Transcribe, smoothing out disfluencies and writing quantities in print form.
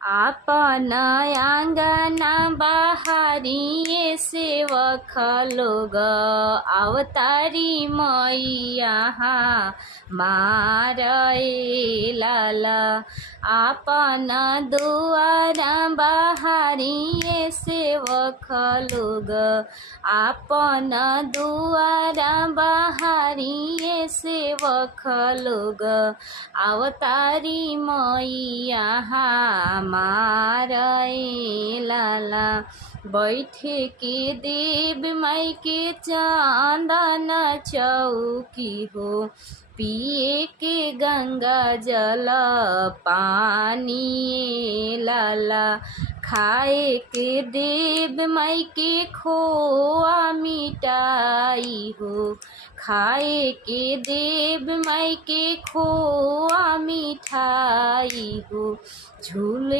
आपन आंगना बहारिए सेवक लोग अवतारी मैया मारे लाला। आपन दुआर बहारिए सेवक लोग आपन दुआर बहारिए सेवक लोग अवतारी मैया मारे लाला। बैठे के देव माई के चंदन चौकी हो, पिए के गंगा जल पानी लाला। खाए के देव माई के खोआ मिठाई हो, खाए के देव माई के खोआ मिठाई हो। झूले